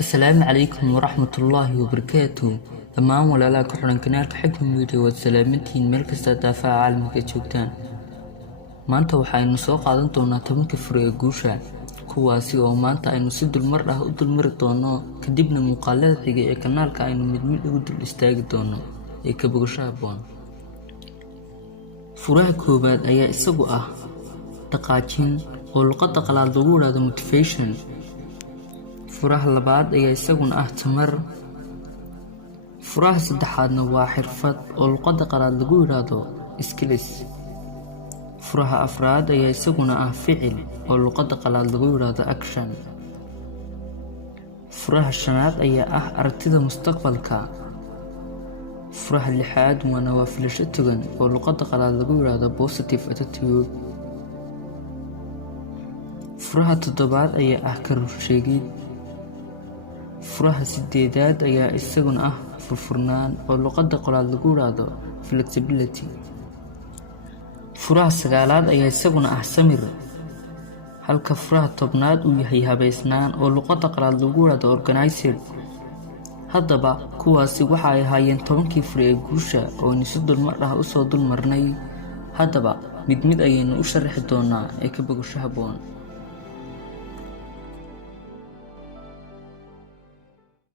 السلام عليكم ورحمة الله وبركاته. تمام ولا لا كحرن كنالك حكم فيديو والسلامتين ملك استدافع عالمك جوجتان maanta waxaynu soo qaadan doonaa 10 kafri guusha kuwaasi oo maanta aynu si dulmar ah u dulmari doono kadibna muuqaalada xiga ee kanaalka aynu mid ugu dul istaagi doono ee ka bogashaha boon. furaha koobaad ayaa isagu ah dhaqaajin oo luqadda qalaad lagu yiraahdo motivation. furaha labaad ayaa isaguna ah tamar. furaha saddexaadna waa xirfad oo luqadda qalaad lagu yiraahdo skills. furaha afraad ayaa isaguna ah ficil oo luqadda qalaad lagu yiraahdo action. furaha shanaad ayaa ah aragtida mustaqbalka. furaha lixaad waa filasho togan oo luqadda qalaad lagu yiraahdo positive attitude. furaha toddobaad ayaa ah ka rursheegid. furaha sideedaad ayaa isaguna ah furfurnaan oo luqadda qalaad lagu yiraahdo flexibility. furaha sagaalaad ayaa isaguna ah samir, halka furaha tobnaad uu yahay habeysnaan oo luqadda qalaad lagu yiraahdo organized. haddaba kuwaasi waxa ay ahaayeen 10 fure ee guusha oo aynu si dulmar ah u soo dulmarnay. haddaba mid ayaynu u sharaxi doonaa ee ka bogashaha boon.